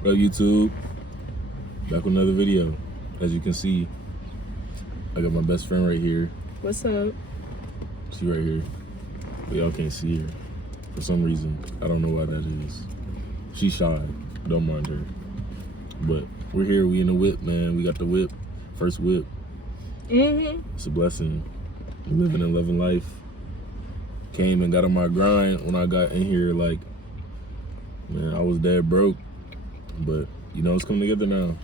What up, YouTube? Back with another video. As you can see, I got my best friend right here. What's up? She right here. But y'all can't see her. For some reason. I don't know why that is. She's shy. Don't mind her. But we're here. We in the whip, man. We got the whip. First whip. It's a blessing. We living and loving life. Came and got on my grind when I got in here. Like, man, I was dead broke. But, you know, it's coming together now.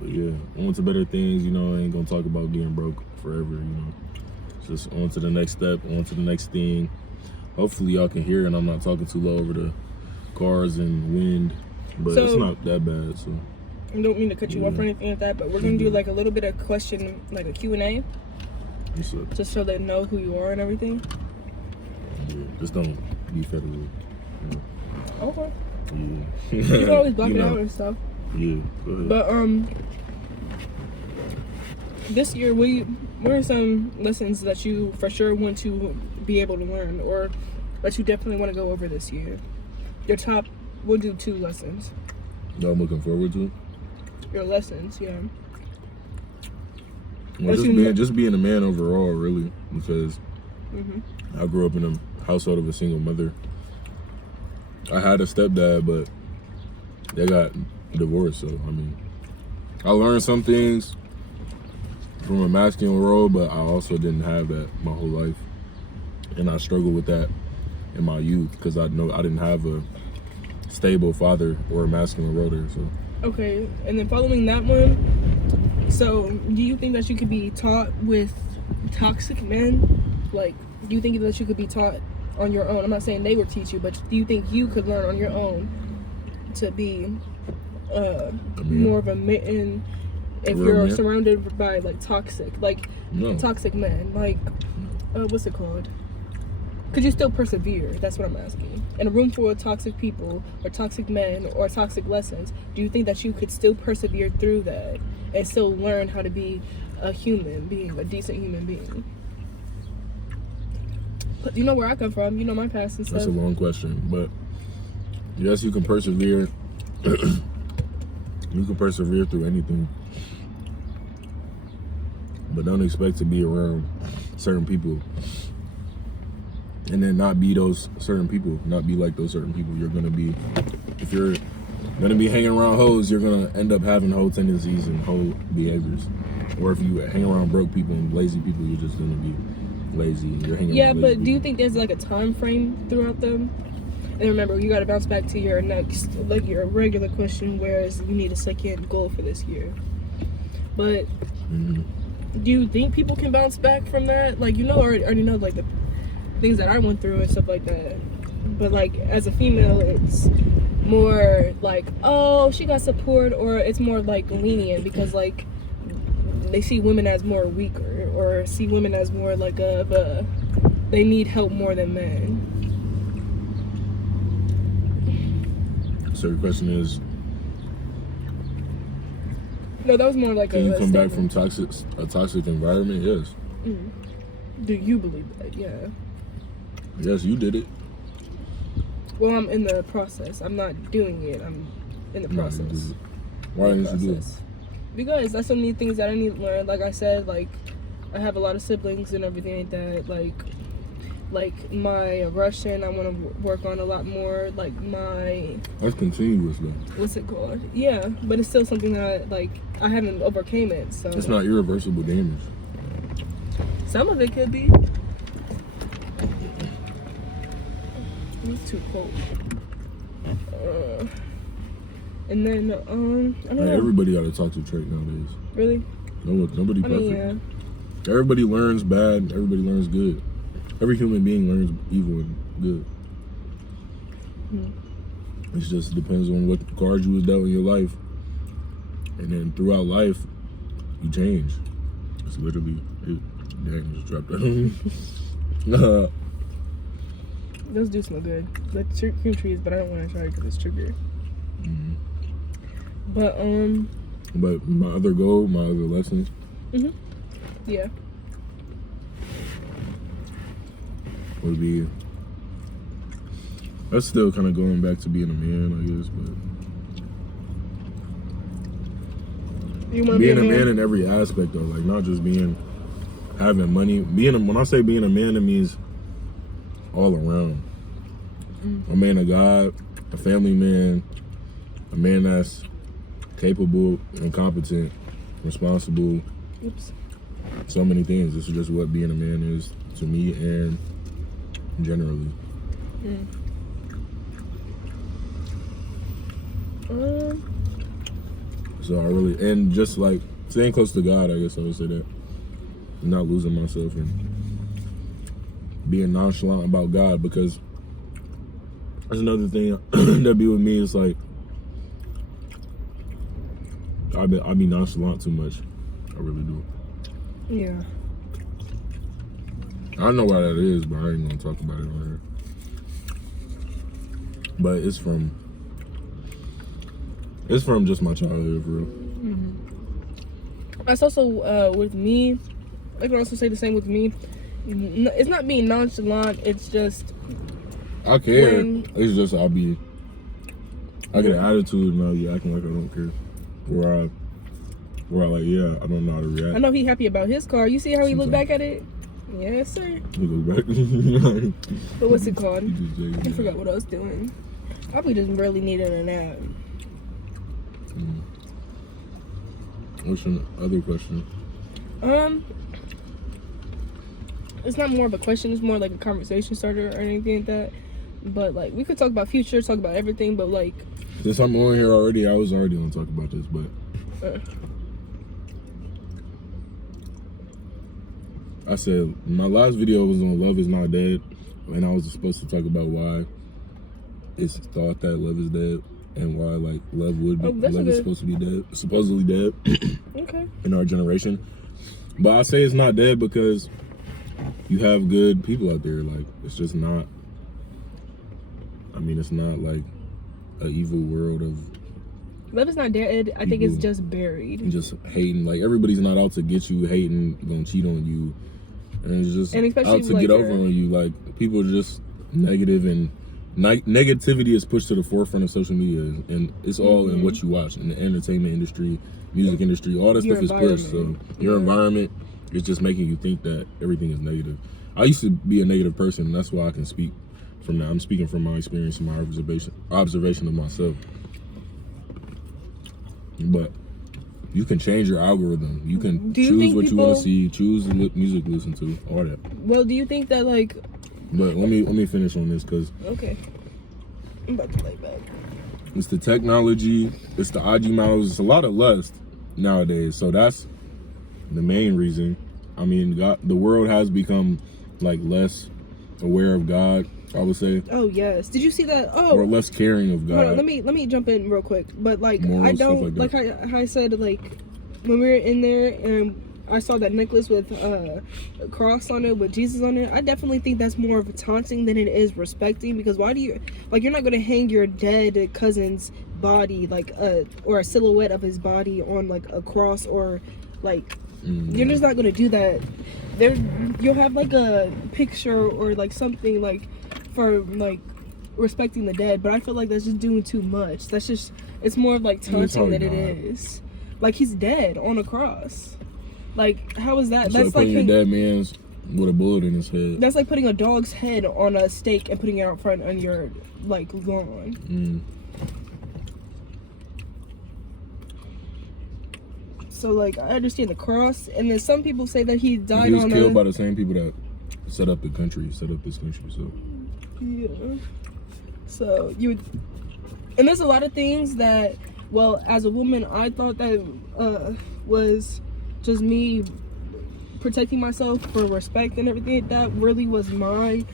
But yeah, on to better things. You know, I ain't gonna talk about being broke forever, you know. Just on to the next step, on to the next thing. Hopefully y'all can hear and I'm not talking too low over the cars and wind. But it's not that bad, so. I don't mean to cut you off or anything like that, but we're gonna do like a little bit of question, like a Q&A. What's up? Just so they know who you are and everything. Yeah, just don't be federal. Yeah. Okay. Yeah. You can always block it out and stuff. Yeah, go ahead. But this year, what are some lessons that you for sure want to be able to learn, or that you definitely want to go over this year? Your top, we'll do 2 lessons. That I'm looking forward to? Your lessons, yeah. Well, just being a man overall, really, because I grew up in a household of a single mother. I had a stepdad, but they got divorced, so, I mean, I learned some things from a masculine role, but I also didn't have that my whole life. And I struggled with that in my youth, because I know I didn't have a stable father or a masculine role there, so. Okay, and then following that one, so do you think that you could be taught with toxic men? Like, do you think that you could be taught on your own? I'm not saying they would teach you, but do you think you could learn on your own to be more of a man if you're surrounded by like toxic men? Like, what's it called? Could you still persevere? That's what I'm asking. In a room full of toxic people or toxic men or toxic lessons, do you think that you could still persevere through that and still learn how to be a human being, a decent human being? But you know where I come from. You know my past and stuff. That's a long question, but yes, you can persevere. You can persevere through anything, but don't expect to be around certain people and then not be those certain people, not be like those certain people. You're gonna be, if you're gonna be hanging around hoes, you're gonna end up having hoe tendencies and hoe behaviors. Or if you hang around broke people and lazy people, you're just gonna be lazy. You're hanging around lazy but do you think there's like a time frame throughout them? And remember, you got to bounce back to your next, like your regular question, whereas you need a second goal for this year. But do you think people can bounce back from that? Like, you know, already know like the things that I went through and stuff like that. But like as a female, it's more like, oh, she got support, or it's more like lenient because like they see women as more weaker, or see women as more like they need help more than men. So your question is, no, that was more like can you come back from a toxic environment? Yes. Do you believe that? Yeah. Yes, you did it. Well, I'm in the process. I'm not doing it. I'm in the process. Why didn't you do it? Because that's so many things that I need to learn. Like I said, like I have a lot of siblings and everything like that. Like my Russian, I want to work on a lot more. Like my... That's continuous though. What's it called? Yeah, but it's still something that I haven't overcame it. So it's not irreversible damage. some of it could be. It's too cold. And then I don't know. Everybody got a toxic trait nowadays. Really? Nobody perfect. Mean, yeah. Everybody learns bad. Everybody learns good. Every human being learns evil and good. It just depends on what cards you was dealt in your life. And then throughout life, you change. It's literally it. Dang, just dropped that. Those do smell good. Like cream cheese, but I don't want to try it because it's sugar. But my other goal, my other lessons. Yeah. Would be, that's still kind of going back to being a man, I guess, but You want to being a man in every aspect though, like not just having money. When I say being a man, it means all around. A man of God, a family man, a man that's capable and competent, responsible. Oops. So many things. This is just what being a man is to me and generally. So I really, and just like staying close to God, I guess I would say that. Not losing myself and being nonchalant about God, because that's another thing that be with me. Is like I be nonchalant too much. I really do. Yeah. I don't know why that is, but I ain't gonna talk about it on here. But it's from just my childhood, for real. That's also with me. I can also say the same with me. It's not being nonchalant. It's just I care. It's just I get an attitude and I'll be acting like I don't care. Where I like, yeah, I don't know how to react. I know he happy about his car. You see how he looked back at it? Yes, sir. He look back. But what's it called? I forgot what I was doing. I probably just really needed a nap. What's your other question? It's not more of a question. It's more like a conversation starter or anything like that. But like, we could talk about future, talk about everything. But like, since I'm on here already, I was already gonna talk about this. But I said my last video was on Love Is Not Dead, and I was supposed to talk about why it's thought that love is dead and why like love is supposed to be dead, supposedly dead. Okay. In our generation. But I say it's not dead because you have good people out there. Like, it's just not, I mean, it's not like an evil world of love is not dead. I think it's just buried. Just hating. Like, everybody's not out to get you, hating, gonna cheat on you, and it's just out to get over on you. Like, people are just negative, and negativity is pushed to the forefront of social media, and it's all in what you watch, in the entertainment industry, music industry, all that stuff is pushed. So your environment is just making you think that everything is negative. I used to be a negative person, and that's why I can speak from that. I'm speaking from my experience and my observation of myself. But you can change your algorithm. You can choose what you want to see, choose what music to listen to, all that. Well, do you think that like? But let me finish on this, because okay, I'm about to lay back. It's the technology, it's the IG models, it's a lot of lust nowadays. So that's the main reason. I mean, the world has become like less aware of God, I would say. Oh yes. Did you see that? Oh. Or less caring of God. Hold on, let me jump in real quick. But like, Morals, I don't like I said, like when we were in there and I saw that necklace with a cross on it with Jesus on it. I definitely think that's more of a taunting than it is respecting, because why do you, like, you're not going to hang your dead cousin's body, like, or a silhouette of his body on, like, a cross, or, like, you're just not going to do that. You'll have, like, a picture or, like, something, like, for, like, respecting the dead, but I feel like that's just doing too much. That's just, it's more of, like, taunting than it is. Like, he's dead on a cross. Like, how is that? It's that's like putting your dead man's with a bullet in his head. That's like putting a dog's head on a stake and putting it out front on your, like, lawn. So, like, I understand the cross, and then some people say that he died on. He was killed by the same people that set up this country. So yeah. So you would, and there's a lot of things that, well, as a woman, I thought that was just me protecting myself for respect and everything. That really was my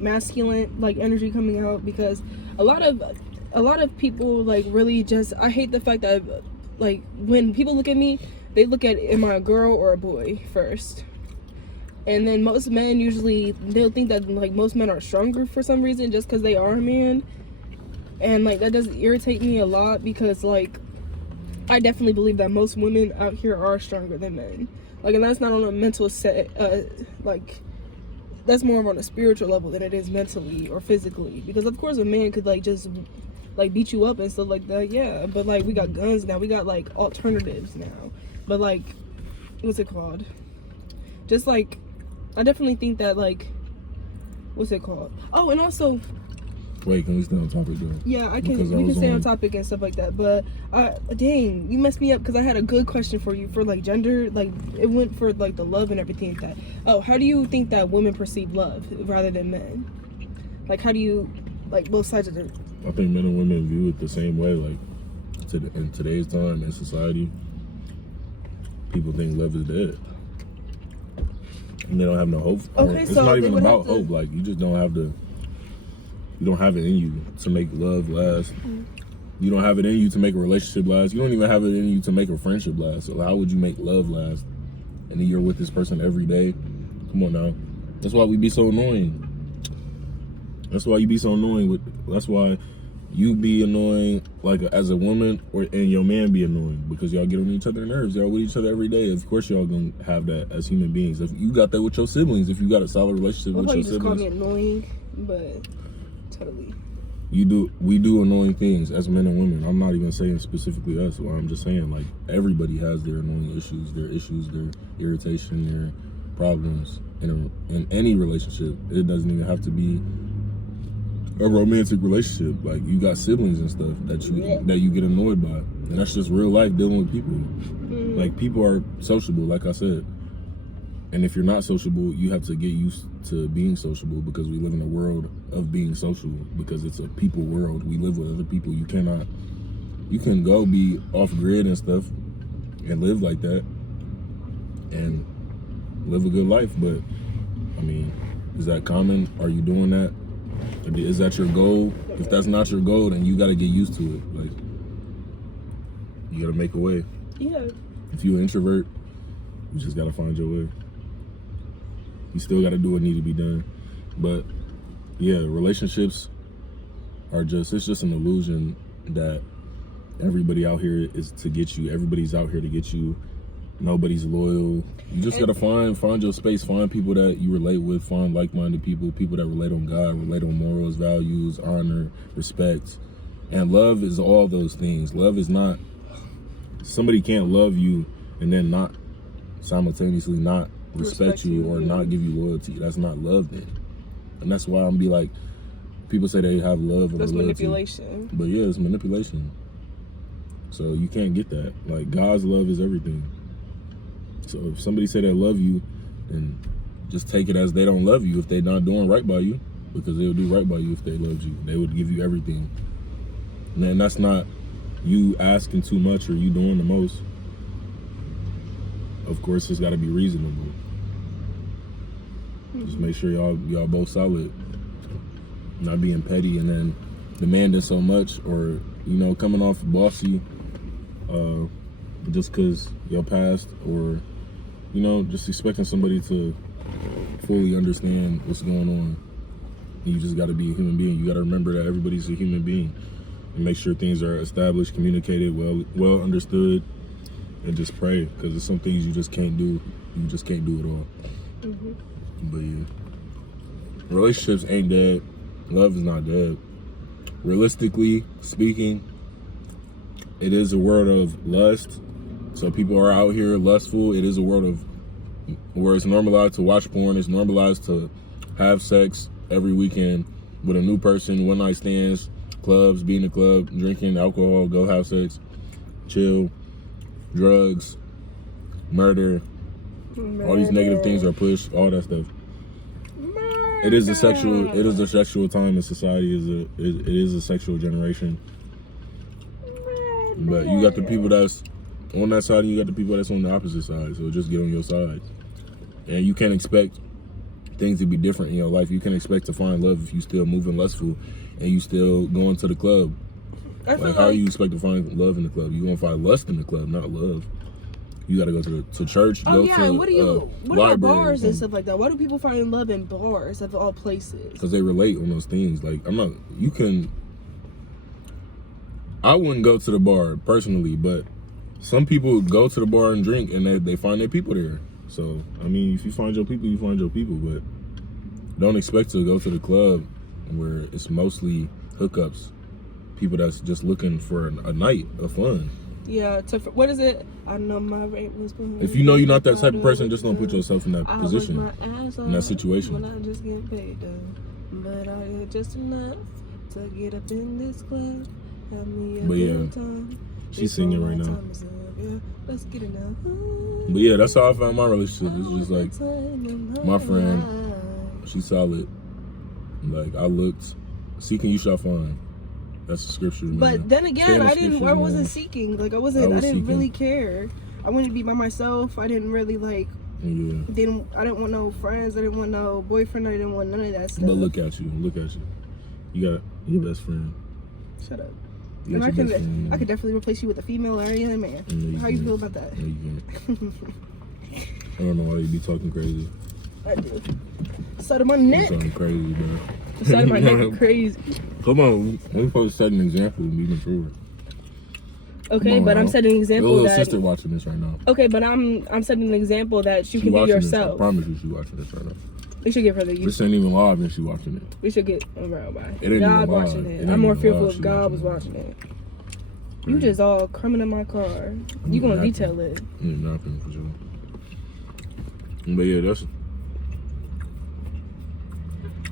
masculine, like, energy coming out, because a lot of people, like, really just, I hate the fact that, like, when people look at me, they look at, am I a girl or a boy first? And then most men usually, they'll think that, like, most men are stronger for some reason just because they are a man. And, like, that does irritate me a lot, because, like, I definitely believe that most women out here are stronger than men. Like, and that's not on a mental like, that's more on a spiritual level than it is mentally or physically. Because, of course, a man could, like, just like beat you up and stuff like that. Yeah, but like we got guns now. We got like alternatives now. But like, what's it called? Just like, I definitely think that like, what's it called? Oh, and also. Wait, can we stay on topic though? Yeah, I can. We can stay on topic and stuff like that. But dang, you messed me up because I had a good question for you for like gender. Like it went for like the love and everything like that. Oh, how do you think that women perceive love rather than men? Like how do you like both sides of it? I think men and women view it the same way. Like in today's time in society, people think love is dead. And they don't have no hope. Okay, it's so not even about hope. Like you just don't have the. You don't have it in you to make love last. You don't have it in you to make a relationship last. You don't even have it in you to make a friendship last. So how would you make love last? And then you're with this person every day. Come on now. That's why we be so annoying. That's why you be so annoying. That's why you be annoying like as a woman, and your man be annoying because y'all get on each other's nerves. Y'all with each other every day. Of course y'all gonna have that as human beings. If you got that with your siblings, if you got a solid relationship with your siblings. You just call me annoying, but. Totally. We do annoying things as men and women. I'm not even saying specifically us. Well, I'm just saying like everybody has their annoying issues, their irritation, their problems in any relationship. It doesn't even have to be a romantic relationship. Like you got siblings and stuff that you get annoyed by, and that's just real life dealing with people. Like people are sociable, like I said. And if you're not sociable, you have to get used to being sociable because we live in a world of being social because it's a people world. We live with other people. You can go be off grid and stuff and live like that and live a good life. But I mean, is that common? Are you doing that? Is that your goal? If that's not your goal, then you got to get used to it. Like you got to make a way. Yeah. If you're an introvert, you just got to find your way. You still got to do what needs to be done. But yeah, relationships are it's just an illusion that everybody out here is to get you. Everybody's out here to get you. Nobody's loyal. You just got to find your space, find people that you relate with, find like-minded people that relate on God, relate on morals, values, honor, respect. And love is all those things. Love is not, somebody can't love you and then not simultaneously not respect you or not give you loyalty. That's not love then. And that's why I'm be like, people say they have love or that's loyalty. Manipulation. But yeah, it's manipulation. So you can't get that. Like God's love is everything. So if somebody say they love you, then just take it as they don't love you if they're not doing right by you, because they'll do right by you if they loved you. They would give you everything. And that's not you asking too much or you doing the most. Of course, it's got to be reasonable. Just make sure y'all both solid. Not being petty and then demanding so much or, coming off bossy just because y'all passed or, just expecting somebody to fully understand what's going on. You just got to be a human being. You got to remember that everybody's a human being and make sure things are established, communicated, well understood, and just pray because there's some things you just can't do. You just can't do it all. Mm-hmm. But yeah, relationships ain't dead. Love is not dead. Realistically speaking, it is a world of lust. So people are out here lustful. It is a world of where it's normalized to watch porn. It's normalized to have sex every weekend with a new person, one night stands, clubs, be in the club, drinking alcohol, go have sex, chill, drugs, murder. All these negative things are pushed, all that stuff. It is a sexual time in society. It is a sexual generation. But you got the people that's on that side and you got the people that's on the opposite side. So just get on your side. And you can't expect things to be different in your life. You can't expect to find love if you still moving lustful and you still going to the club. Like how you expect to find love in the club? You gonna find lust in the club, not love. You gotta go to church. Go to what about bars and stuff like that? Why do people find love in bars of all places? Because they relate on those things. Like I wouldn't go to the bar personally, but some people go to the bar and drink and they find their people there. So I mean, if you find your people, you find your people. But don't expect to go to the club where it's mostly hookups. people that's just looking for a night of fun. Yeah, what is it? I know my rate was behind. If you know you're not that type of person, just don't put yourself in that position, in that situation. When I just get paid, but I get just enough to get up in this club. But yeah, she's singing right now. Yeah, let's get it now. But yeah, that's how I found my relationship. It's just like my friend, she's solid. Like I looked, seeking you shall find. That's the scripture. Man. But then again, I wasn't seeking. Like I didn't seeking. really care. I wanted to be by myself. I didn't really like. Yeah. I didn't want no friends. I didn't want no boyfriend. I didn't want none of that stuff. But look at you. You got your best friend. Shut up. And I could definitely replace you with a female or any other man. No, How you feel about that? No, you can't. I don't know why you be talking crazy. I do. Side of my neck. You sound crazy, bro. The side of my neck crazy. Come on, we're supposed to set an example and be mature. Okay, but I'm setting an example your little that sister watching this right now. Okay, but I'm setting an example that you can be yourself. This. I promise you, she's watching this right now. We should give her the. This ain't even live, and she watching it. We should get around by. It ain't God even watching live. it. I'm more fearful if God was watching it. You just all coming in my car. You gonna detail it? Nothing for sure. But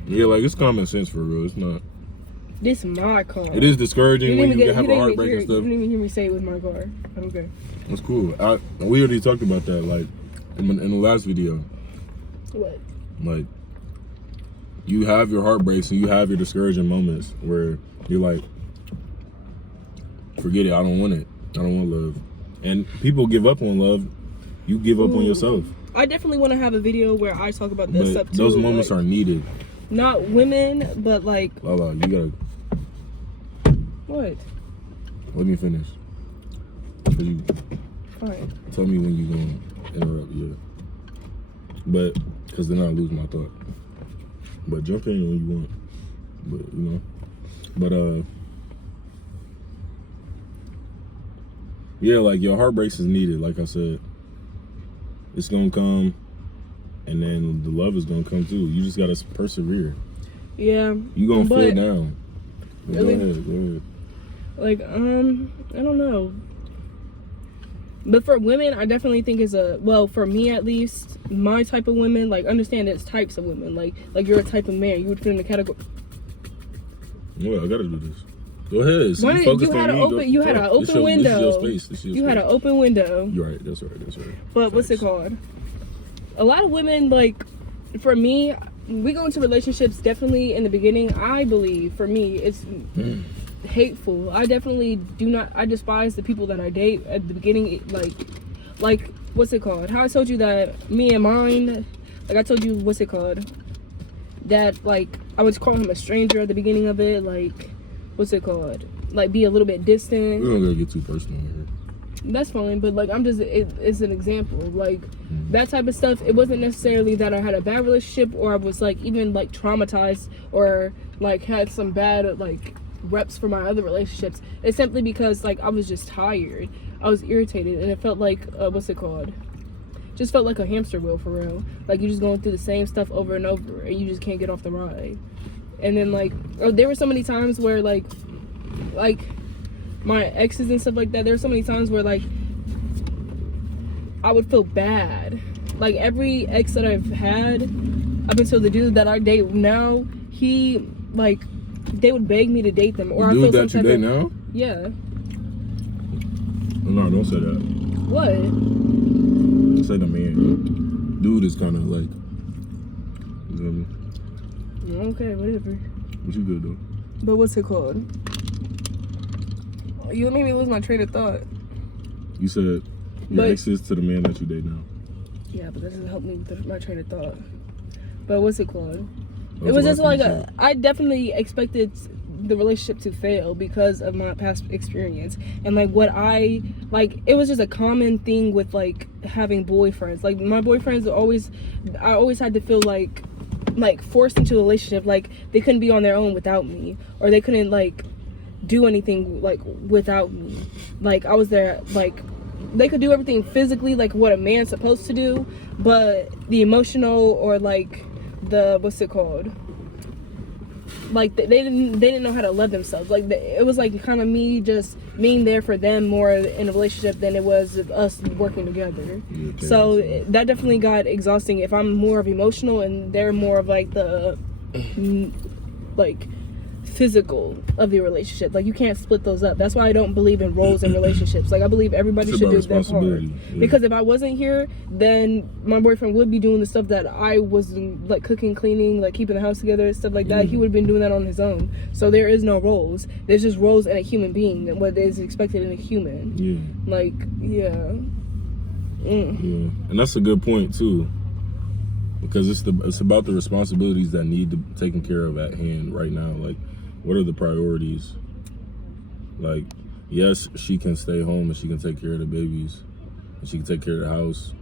yeah, like it's common sense for real. It's not. This is my car. It is discouraging when you have a heartbreak and stuff. You didn't even hear me say it was my car. Okay. That's cool. We already talked about that, like in the last video. What? Like, you have your heartbreaks and you have your discouraging moments where you're like, forget it. I don't want it. I don't want love. And people give up on love. You give up on yourself. I definitely want to have a video where I talk about this stuff too. Those moments are needed. Not women, but like. Lala, you gotta. What? Let me finish. Fine. Tell me when you gonna interrupt. Yeah. But because then I lose my thought. But jump in when you want. But you know. But yeah, like your heartbreaks is needed. Like I said, it's gonna come, and then the love is gonna come too. You just gotta persevere. Yeah. You gonna fall down. But really? Go ahead. Like I don't know. But for women, I definitely think for me at least, my type of women, like understand it's types of women. Like you're a type of man. You would fit in the category. Yeah, I gotta do this. Go ahead. So you had an open window. This is your space. Had an open window. You're right. That's right. But Thanks. What's it called? A lot of women, like, for me, we go into relationships definitely in the beginning. I believe, for me, it's hateful. I definitely I despise the people that I date at the beginning. Like, what's it called? How I told you that me and mine, like I told you, what's it called? That, like, I would call him a stranger at the beginning of it, like, what's it called? Like, be a little bit distant. We don't gotta get too personal here. That's fine, but like it's an example. Like that type of stuff, it wasn't necessarily that I had a bad relationship or I was like even like traumatized or like had some bad like reps for my other relationships. It's simply because like I was just tired. I was irritated and it felt like just felt like a hamster wheel for real. Like you're just going through the same stuff over and over and you just can't get off the ride. And then like there were so many times where like my exes and stuff like that, there were so many times where like I would feel bad. Like every ex that I've had up until the dude that I date now, he like they would beg me to date them or I feel some type of. Dude that you date now? Yeah. No, don't say that. What? Say the man. Dude is kind of like, you know what I mean? Okay, whatever. But you good though. But what's it called? You made me lose my train of thought. You said your exes to the man that you date now. Yeah, but that doesn't help me with my train of thought. But what's it called? It was just like I definitely expected the relationship to fail because of my past experience and like what it was just a common thing with like having boyfriends. Like my boyfriends I always had to feel like forced into a relationship. Like they couldn't be on their own without me, or they couldn't like do anything like without me. Like I was there, like they could do everything physically like what a man's supposed to do, but the emotional or like the what's it called, like they didn't know how to love themselves. Like it was like kind of me just being there for them more in a relationship than it was us working together. So that definitely got exhausting. If I'm more of emotional and they're more of like the like physical of the relationship, like you can't split those up. That's why I don't believe in roles in relationships. Like I believe everybody should do their part. Because if I wasn't here, then my boyfriend would be doing the stuff that I was like cooking, cleaning, like keeping the house together, stuff like that. He would have been doing that on his own. So there is no roles. There's just roles in a human being and what is expected in a human. Like and that's a good point too, because it's about the responsibilities that need to be taken care of at hand right now. Like, what are the priorities? Like, yes, she can stay home and she can take care of the babies and she can take care of the house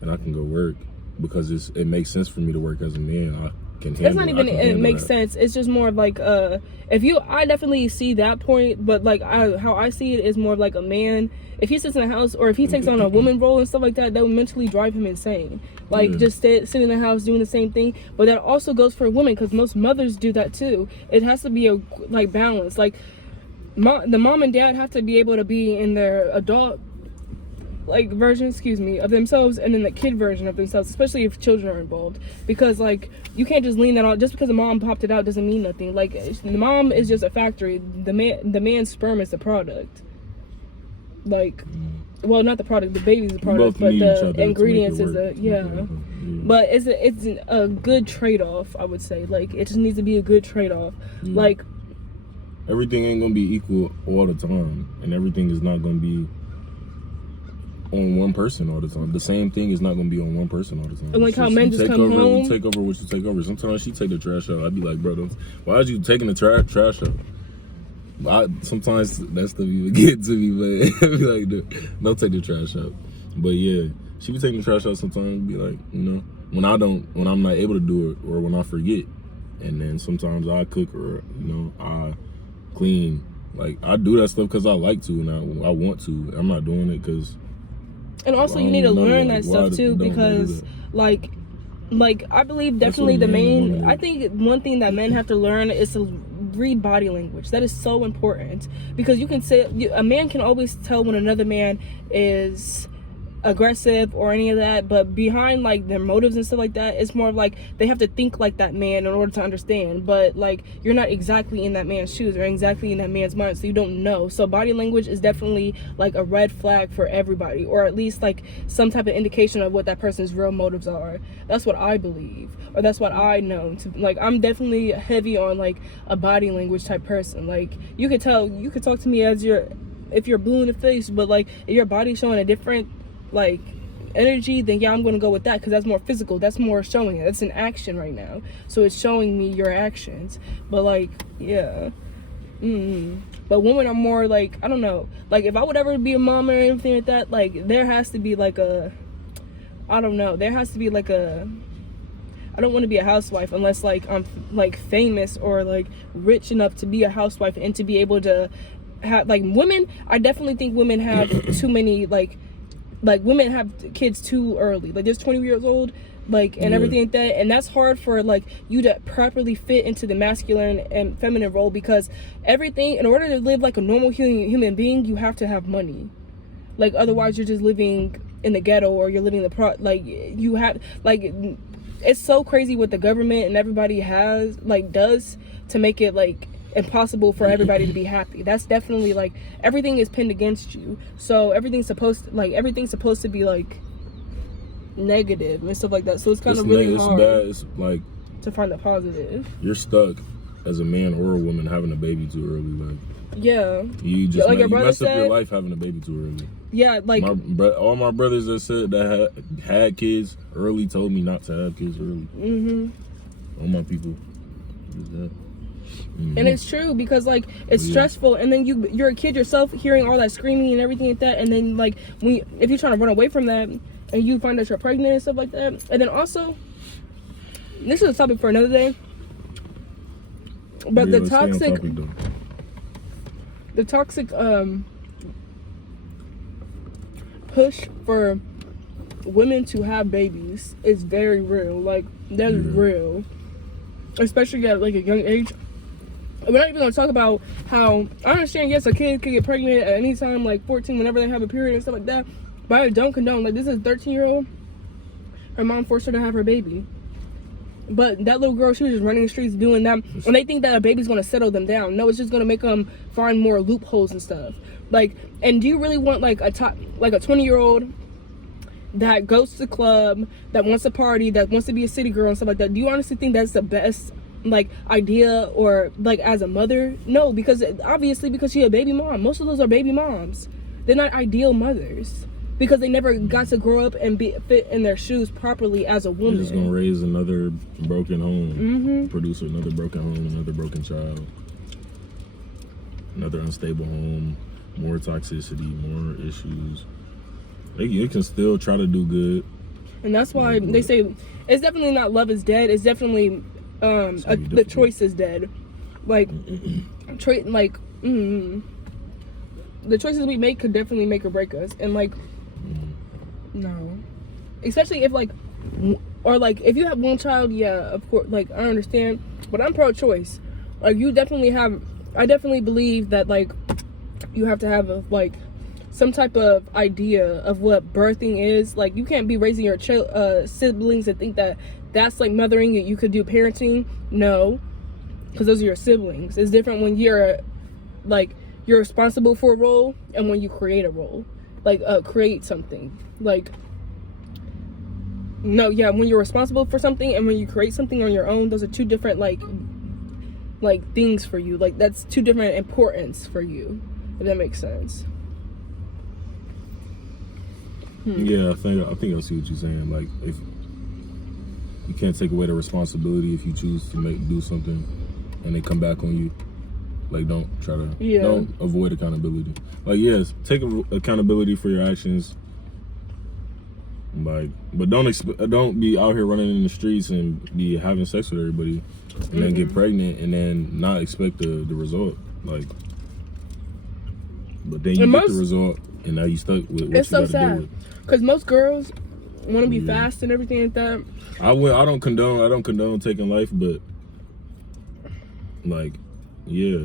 and I can go work because it makes sense for me to work as a man. I can handle, it's not even it makes sense. It's just more of like I definitely see that point, but like how I see it is more of like a man, if he sits in the house or if he takes on a woman role and stuff like that, that would mentally drive him insane. Like just sit in the house doing the same thing. But that also goes for women, because most mothers do that too. It has to be a like balance. Like the mom and dad have to be able to be in their adult like version, of themselves, and then the kid version of themselves, especially if children are involved, because like you can't just lean that on. Just because the mom popped it out doesn't mean nothing. Like the mom is just a factory. The man's sperm is the product. Like, well, not the product, the baby's the product, but the ingredients is the but it's a good trade-off, I would say. Like it just needs to be a good trade-off. Like everything ain't gonna be equal all the time, and everything is not gonna be on one person all the time. The same thing is not gonna be on one person all the time. And like how men just come home. You take over what you take over. Sometimes she take the trash out. I'd be like, bro, why are you taking the trash out? Sometimes that stuff even get to me, but I'd be like, don't take the trash out. But yeah, she be taking the trash out sometimes. Be like, when I'm not able to do it, or when I forget, and then sometimes I cook or I clean. Like I do that stuff because I like to and I want to. I'm not doing it because. And also, you need to learn that stuff too, because like I believe definitely I think one thing that men have to learn is to read body language. That is so important, because you can say a man can always tell when another man is aggressive or any of that, but behind like their motives and stuff like that, it's more of like they have to think like that man in order to understand. But like you're not exactly in that man's shoes or exactly in that man's mind, so you don't know. So body language is definitely like a red flag for everybody, or at least like some type of indication of what that person's real motives are. That's what I believe, or that's what I know. Like I'm definitely heavy on like a body language type person. Like you could talk to me if you're blue in the face, but like if your body's showing a different like energy, then yeah, I'm gonna go with that, because that's more physical, that's more showing it, it's an action right now, so it's showing me your actions. But like but women are more like, I don't know, like if I would ever be a mom or anything like that, like there has to be like I don't want to be a housewife unless like I'm like famous or like rich enough to be a housewife and to be able to have like women. I definitely think women have too many like women have kids too early. Like there's 20 years old, like, and everything like that, and that's hard for like you to properly fit into the masculine and feminine role, because everything, in order to live like a normal human being, you have to have money. Like otherwise you're just living in the ghetto, or you're living you have like, it's so crazy what the government and everybody does to make it like impossible for everybody to be happy. That's definitely like everything is pinned against you, so everything's supposed to be like negative and stuff like that, so it's kind of really hard. It's like to find the positive. You're stuck as a man or a woman having a baby too early. Like you just like you messed up your life having a baby too early. Like all my brothers that said that had kids early told me not to have kids early. All my people did that. And it's true, because like it's stressful, and then you're a kid yourself hearing all that screaming and everything like that, and then like if you're trying to run away from that and you find that you're pregnant and stuff like that, and then also this is a topic for another day, but the toxic push for women to have babies is very real. Like that's real, especially at like a young age. we're not even going to talk about how, I understand, yes, a kid can get pregnant at any time, like 14, whenever they have a period and stuff like that, but I don't condone, like, this is a 13-year-old, her mom forced her to have her baby. But that little girl, she was just running the streets doing that, and they think that a baby's going to settle them down. No, it's just going to make them find more loopholes and stuff. Like, and do you really want, like, a 20-year-old that goes to the club, that wants to party, that wants to be a city girl and stuff like that? Do you honestly think that's the best, like, idea, or, like, as a mother? No, because obviously, because she's a baby mom. Most of those are baby moms. They're not ideal mothers because they never got to grow up and fit in their shoes properly as a woman. You're just gonna raise another broken home, produce another broken home, another broken child, another unstable home, more toxicity, more issues. You can still try to do good, and that's why they say it's definitely not love is dead. It's definitely the choice is dead. Like, the choices we make could definitely make or break us. And like, no, especially if like, or like if you have one child, yeah, of course, like I understand, but I'm pro-choice. Like, you definitely have, I definitely believe that like you have to have like some type of idea of what birthing is. Like, you can't be raising your siblings and think that that's like mothering. You could do parenting. No, because those are your siblings. It's different when you're like, you're responsible for a role and when you create a role, like create something. Like, no, yeah, when you're responsible for something and when you create something on your own, those are two different like things for you. Like, that's two different importance for you, if that makes sense. Yeah, I think I see what you're saying. Like, if you can't take away the responsibility if you choose to do something and they come back on you. Like, don't try to don't avoid accountability. Like, yes, take accountability for your actions. Like, but don't be out here running in the streets and be having sex with everybody and then get pregnant and then not expect the result. Like, but then you get the result and now you stuck with what it's you so gotta sad do. Because most girls want to be fast and everything like that. I don't condone taking life, but like, yeah.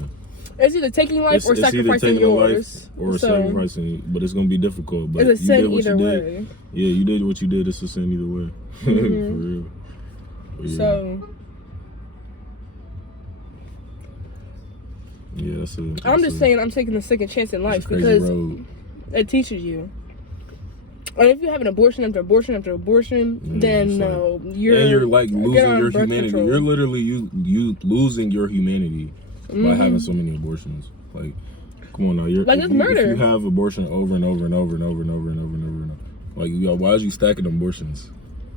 It's either taking life or sacrificing yours. Or sacrificing, but it's gonna be difficult. But it's a sin either way. Yeah, you did what you did. It's a sin either way. For real. Yeah. So. Yeah, I'm just saying I'm taking a second chance in life because it teaches you. And if you have an abortion after abortion after abortion, then no, you're like losing your humanity. Control. You're literally you losing your humanity by having so many abortions. Like, come on now, it's murder. If you have abortion over and over and over and over and over and over and over, like, why is you stacking abortions?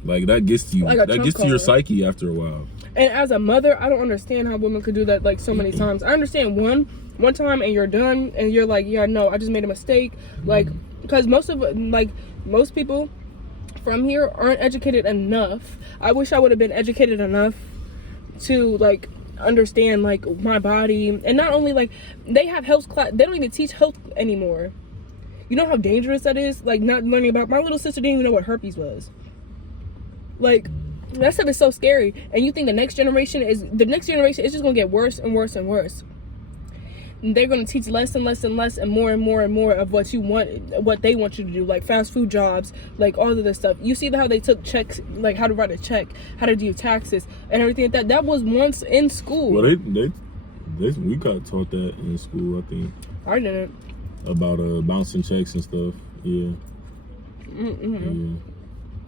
Like, that gets to you. Like that gets to your psyche after a while. And as a mother, I don't understand how women could do that like so many times. I understand one time and you're done and you're like, yeah, no, I just made a mistake. Like, because most people from here aren't educated enough. I wish I would have been educated enough to like understand like my body. And not only like they have health class, they don't even teach health anymore. You know how dangerous that is? Like, not learning about, my little sister didn't even know what herpes was. Like, that stuff is so scary. And you think the next generation is just gonna get worse and worse and worse. And they're gonna teach less and less and less and more of what you want, what they want you to do, like fast food jobs, like all of this stuff. You see how they took checks, like how to write a check, how to do taxes and everything like that. That was once in school. Well, we got taught that in school, I think. I didn't. About bouncing checks and stuff. Yeah. Yeah.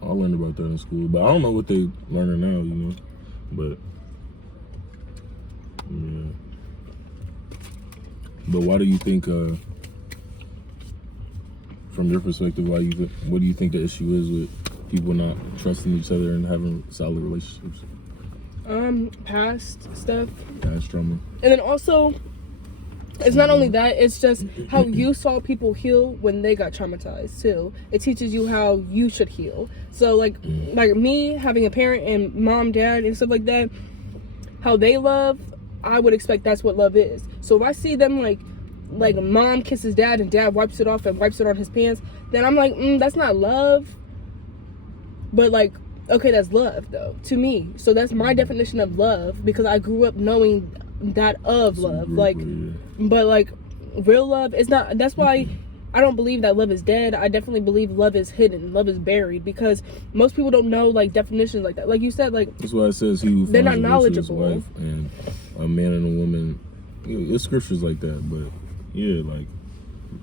I learned about that in school, but I don't know what they learning now, you know. But yeah. But why do you think, from your perspective, what do you think the issue is with people not trusting each other and having solid relationships? Past stuff. Past trauma. And then also, it's not only that, it's just how you saw people heal when they got traumatized too. It teaches you how you should heal. So like me having a parent and mom, dad and stuff like that, how they love, I would expect that's what love is. So if I see them like mom kisses dad and dad wipes it off and wipes it on his pants, then I'm like, that's not love. But like, okay, that's love though, to me. So that's my definition of love, because I grew up knowing that of love, like, yeah. but like real love is not. That's why I don't believe that love is dead. I definitely believe love is hidden, love is buried, because most people don't know like definitions like that. Like you said, like that's why it says he who they're not finds a virtuous knowledgeable. wife and a man and a woman. You know, it's scriptures like that, but yeah, like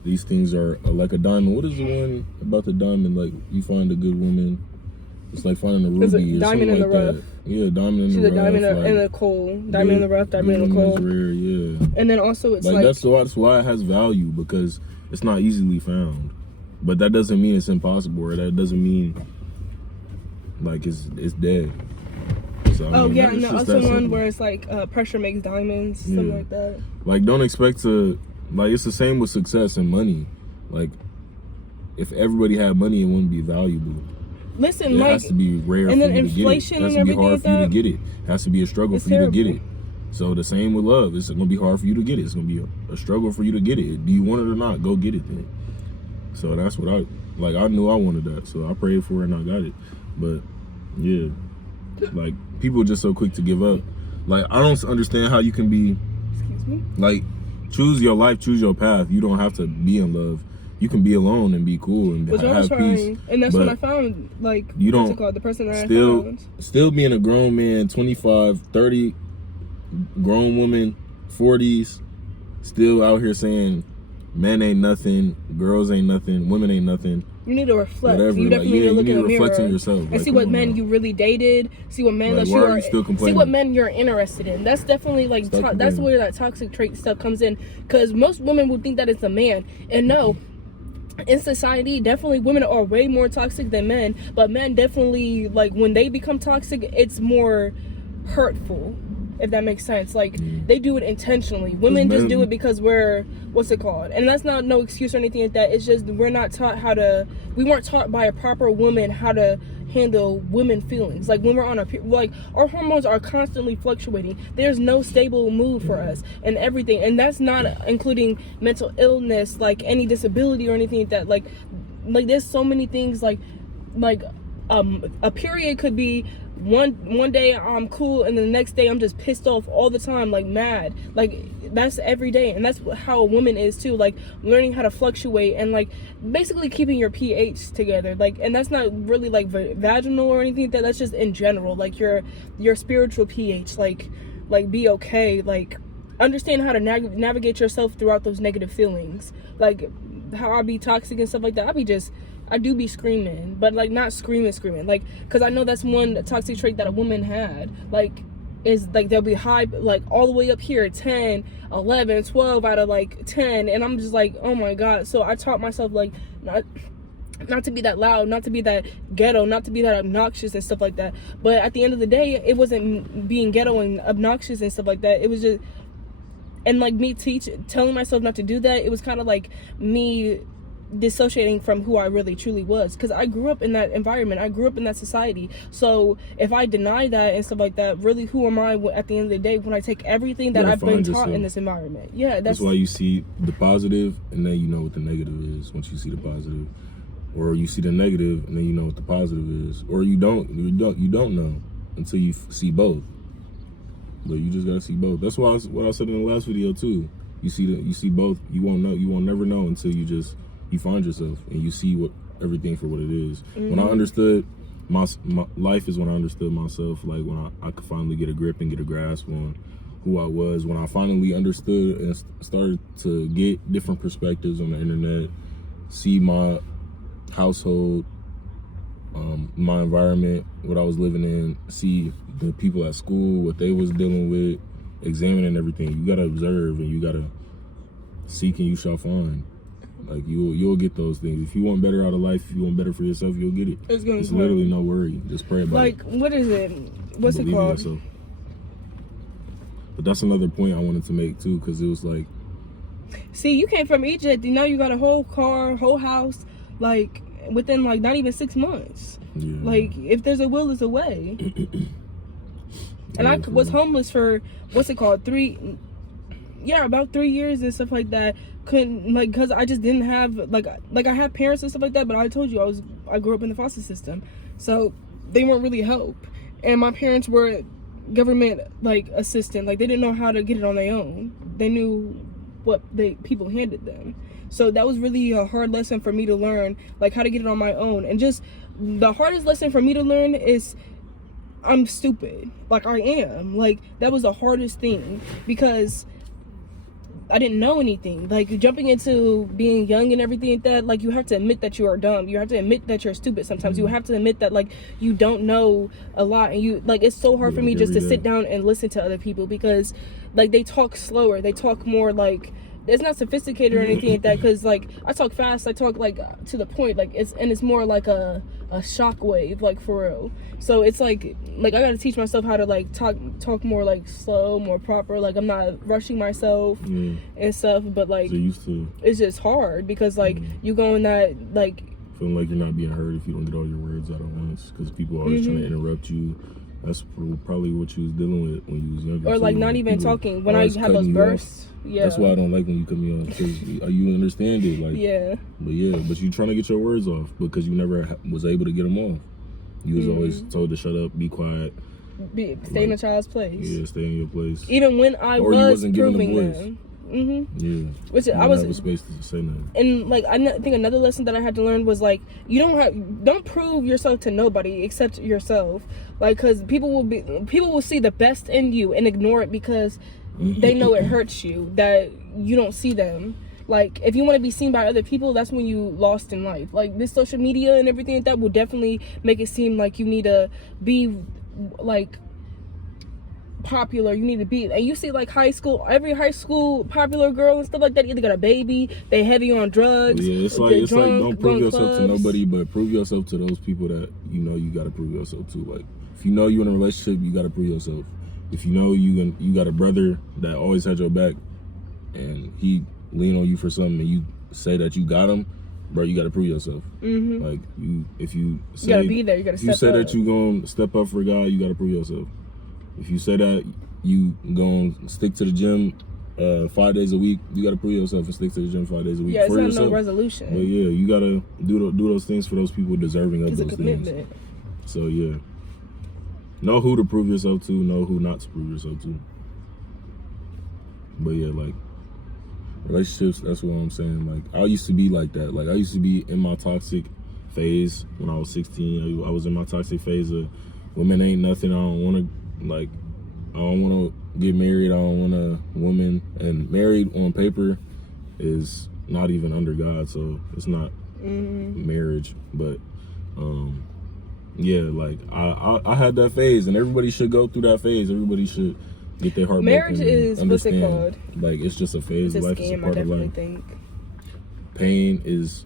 these things are like a diamond. What is the one about the diamond? Like you find a good woman, it's like finding a It's a ruby or diamond something in like the that. rough. Yeah, diamond in She's the a rough. diamond like, in the coal, diamond in the rough, diamond in the woman coal. is rare, yeah. And then also it's Like that's why it has value, because it's not easily found. But that doesn't mean it's impossible, or that doesn't mean like it's dead. So, I mean, and it's also that one simple. where it's like pressure makes diamonds, something like that. Like don't expect to, like it's the same with success and money. Like if everybody had money, it wouldn't be valuable. Listen, It like, has to be rare and for then you to get it. inflation It has and to be hard everything for you to like get it. It has to be a struggle It's for you to get terrible. it. So the same with love. It's gonna be hard for you to get it. It's gonna be a struggle for you to get it. Do you want it or not? Go get it then. So that's what I knew I wanted that. So I prayed for it and I got it. But yeah, like people are just so quick to give up. Like I don't understand how you can be, Excuse me? like, choose your life, choose your path. You don't have to be in love. You can be alone and be cool and Which I have was peace. trying, and that's but when I found, like, you what's don't it called? The person that I found. still being a grown man, 25, 30, grown woman, 40s, still out here saying men ain't nothing, girls ain't nothing, women ain't nothing. You need to reflect. Whatever. You definitely need to look in the mirror reflect on yourself. and Like, see come what on men now. you really dated. See what men Like, that why you are are. you still See complaining? what men you're interested in. That's definitely like Stop that's complaining. where that toxic trait stuff comes in. Because most women would think that it's a man, and no. In society, definitely women are way more toxic than men, but men definitely, like, when they become toxic, it's more hurtful, if that makes sense. Like, they do it intentionally. Women just do it because we're, what's it called? And that's not no excuse or anything like that. It's just we're not taught we weren't taught by a proper woman how to handle women feelings. Like when we're on like our hormones are constantly fluctuating. There's no stable mood for us and everything, and that's not including mental illness, like any disability or anything like that. Like there's so many things, like a period could be one day I'm cool and the next day I'm just pissed off all the time, like mad. Like that's every day, and that's how a woman is too. Like learning how to fluctuate and like basically keeping your pH together. Like, and that's not really like vaginal or anything like that. That's just in general, like your spiritual pH. Like be okay. Like understand how to navigate yourself throughout those negative feelings. Like how I be toxic and stuff like that. I do be screaming, but like not screaming, like, because I know that's one toxic trait that a woman had, like, is like they'll be high, like all the way up here, 10, 11, 12 out of like 10, and I'm just like, oh my god. So I taught myself like not to be that loud, not to be that ghetto, not to be that obnoxious and stuff like that. But at the end of the day, it wasn't being ghetto and obnoxious and stuff like that. It was just, and like me telling myself not to do that, it was kind of like me dissociating from who I really truly was, because I grew up in that environment, I grew up in that society. So if I deny that and stuff like that, really who am I at the end of the day when I take everything that I've been taught in this environment? Yeah, that's why you see the positive and then you know what the negative is. Once you see the positive, or you see the negative and then you know what the positive is, or you don't know until you see both. But you just gotta see both. That's why what I said in the last video too. You see both. You won't never know until you find yourself and you see what everything for what it is. When I understood my life is when I understood myself. Like when I could finally get a grip and get a grasp on who I was. When I finally understood and started to get different perspectives on the internet, see my household, my environment, what I was living in, see the people at school, what they was dealing with, examining everything. You gotta observe and you gotta seek and you shall find. Like you'll get those things. If you want better out of life, if you want better for yourself, you'll get it. It's literally no worry. Just pray about it. Like, what is it? What's it called? Yourself. But that's another point I wanted to make too, because it was like, see, you came from Egypt, and now you got a whole car, whole house, like within like not even 6 months. yeah. Like, if there's a will, there's a way. And I was homeless for what's it called? About 3 years and stuff like that. Couldn't, like, because I just didn't have like I have parents and stuff like that, but I told you I grew up in the foster system, so they weren't really help. And my parents were government like assistant. Like they didn't know how to get it on their own. They knew what people handed them. So that was really a hard lesson for me to learn, like how to get it on my own. And just the hardest lesson for me to learn is I'm stupid. Like I am. Like that was the hardest thing because I didn't know anything. Like jumping into being young and everything like that, like you have to admit that you are dumb. You have to admit that you're stupid sometimes. You have to admit that like you don't know a lot, and you like it's so hard for me just to sit down and listen to other people because like they talk slower. They talk more like it's not sophisticated or anything like that because like I talk fast, I talk like to the point, like it's more like a shock wave, like for real. So it's like I gotta teach myself how to like talk more like slow, more proper, like I'm not rushing myself and stuff, but like it's just hard because like you go in that like feeling like you're not being heard if you don't get all your words out at once because people are always trying to interrupt you. That's probably what you was dealing with when you was younger. Or like not even talking when I have those bursts. Yeah, that's why I don't like when you cut me off because you understand it. Like but you trying to get your words off because you never was able to get them off. You was always told to shut up, be quiet, stay in a child's place. Yeah, stay in your place. Even when I was proving them. Yeah, which I was have a space to say that. And like I think another lesson that I had to learn was like you don't prove yourself to nobody except yourself. Like because people will see the best in you and ignore it because they know it hurts you that you don't see them. Like if you want to be seen by other people, that's when you lost in life. Like this social media and everything like that will definitely make it seem like you need to be like popular. You need to be, and you see like every high school popular girl and stuff like that either got a baby, they heavy on drugs. Yeah, it's like don't prove yourself to nobody, but prove yourself to those people that you know you got to prove yourself to. Like if you know you're in a relationship, you got to prove yourself. If you know you got a brother that always had your back and he lean on you for something and you say that you got him, bro, you got to prove yourself. Like if you gotta be there, you gotta step up. You say that you gonna step up for God, you got to prove yourself. If you say that you gonna stick to the gym 5 days a week, you gotta prove yourself and stick to the gym 5 days a week. Yeah, it's for not yourself. no resolution. But yeah, you gotta do those things for those people deserving of those things. So yeah, know who to prove yourself to, know who not to prove yourself to. But yeah, like relationships, that's what I'm saying. Like I used to be like that. Like I used to be in my toxic phase when I was 16. I was in my toxic phase of women ain't nothing. I don't want to get married. I don't want a woman. And married on paper is not even under God, so it's not marriage. But yeah, like I had that phase, and everybody should go through that phase. Everybody should get their heart marriage broken. Is what's it called? Like it's just a phase of life. It's a part of life. Think. Pain is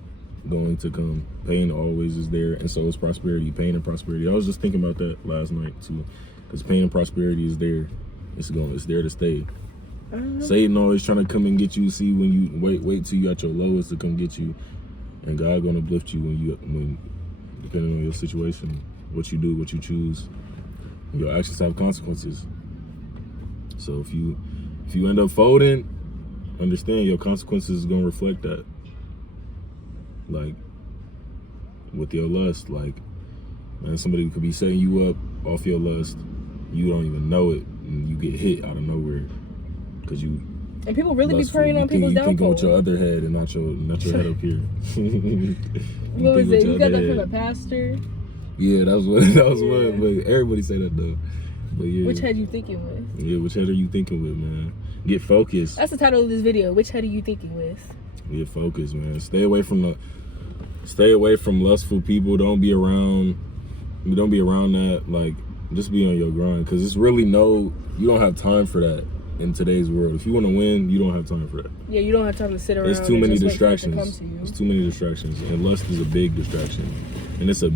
going to come. Pain always is there, and so is prosperity. Pain and prosperity. I was just thinking about that last night too, because pain and prosperity is there. It's there to stay. Satan always trying to come and get you. See, when you wait till you at your lowest to come get you, and God gonna uplift you when depending on your situation, what you do, what you choose. Your actions have consequences. So if you end up folding, understand your consequences is gonna reflect that. Like with your lust, like man, somebody could be setting you up off your lust, you don't even know it, and you get hit out of nowhere because you. And people really be preying on people's downfall. You thinking with your other head and not your head up here. What was it? You got that from a pastor? Yeah, that was one. But everybody say that though. But yeah. Which head you thinking with? Yeah, which head are you thinking with, man? Get focused. That's the title of this video. Which head are you thinking with? Get focused, man. Stay away from lustful people. Don't be around that. Like, just be on your grind, because it's really you don't have time for that in today's world. If you want to win, you don't have time for that. Yeah, you don't have time to sit around. It's too many distractions. It's too many distractions, and lust is a big distraction, and it's a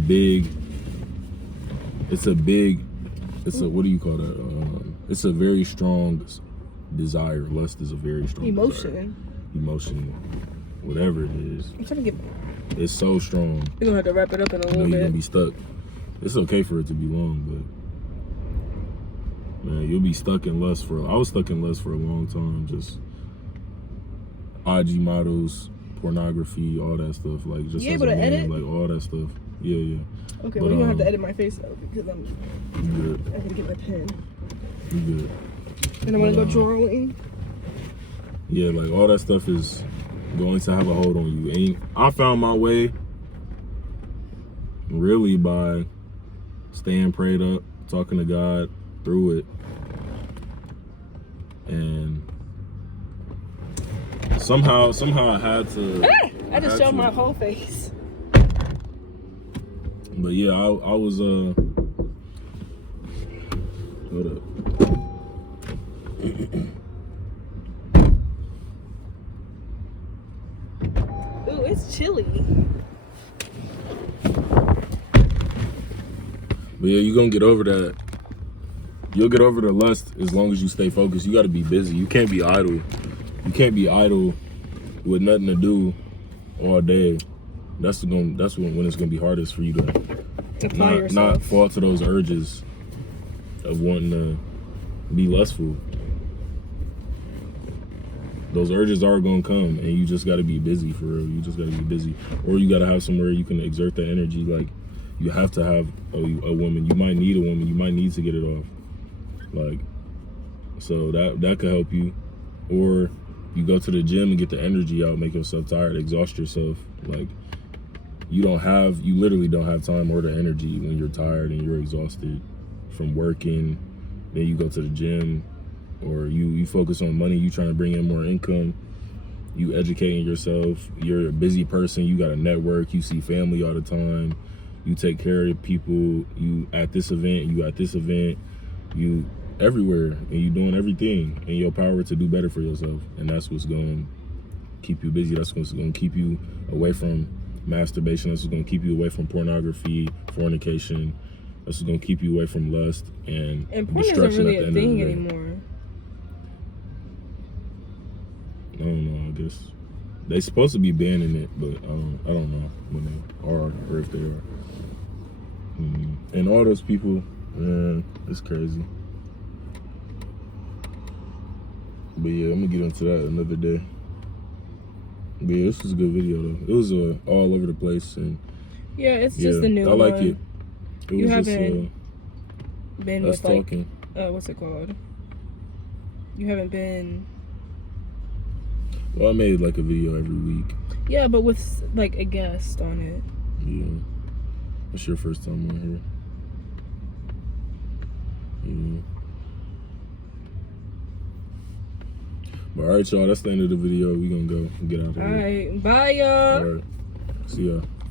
what do you call that? It's a very strong desire. Lust is a very strong emotion, whatever it is. I'm trying to get. It's so strong. We're gonna have to wrap it up in a little bit. You're gonna be stuck. It's okay for it to be long, but man, you'll be stuck in lust I was stuck in lust for a long time. Just IG models, pornography, all that stuff. Like just you able to edit? Like all that stuff. Yeah. Okay, well, you're gonna have to edit my face though because I'm. Good. I gotta get my pen. You good. And I want to go drawing. Yeah, like all that stuff is going to have a hold on you. And I found my way really by staying prayed up, talking to God through it. And somehow I had to. I just showed my whole face. But yeah, I was hold up. Ooh, it's chilly. But yeah, you're gonna get over that. You'll get over the lust as long as you stay focused. You gotta be busy. You can't be idle. You can't be idle with nothing to do all day. That's when it's gonna be hardest for you to Apply yourself. Not fall to those urges of wanting to be lustful. Those urges are gonna come, and you just gotta be busy for real. You just gotta be busy, or you gotta have somewhere you can exert that energy. Like you have to have a woman. You might need a woman. You might need to get it off. Like so that could help you, or you go to the gym and get the energy out, make yourself tired, exhaust yourself. Like you literally don't have time or the energy when you're tired and you're exhausted from working. Then you go to the gym, or you focus on money. You trying to bring in more income. You educating yourself. You're a busy person. You got a network. You see family all the time. You take care of people. You at this event. You at this event. You everywhere, and you doing everything in your power to do better for yourself. And that's what's going to keep you busy. That's what's going to keep you away from masturbation. That's what's going to keep you away from pornography, fornication. That's what's going to keep you away from lust and porn isn't really a thing anymore. I don't know. I guess they're supposed to be banning it, but I don't know when they are or if they are. And all those people, man, it's crazy. But yeah, I'm gonna get into that another day. But yeah, this was a good video though. It was all over the place, and yeah, it's just the new one. I like it. You was haven't been us with talking. What's it called? You haven't been. Well, I made like a video every week. Yeah, but with like a guest on it. Yeah. It's your first time on here. Yeah. But all right, y'all. That's the end of the video. We gonna go get out of here. All right. Bye, y'all. All right. See y'all.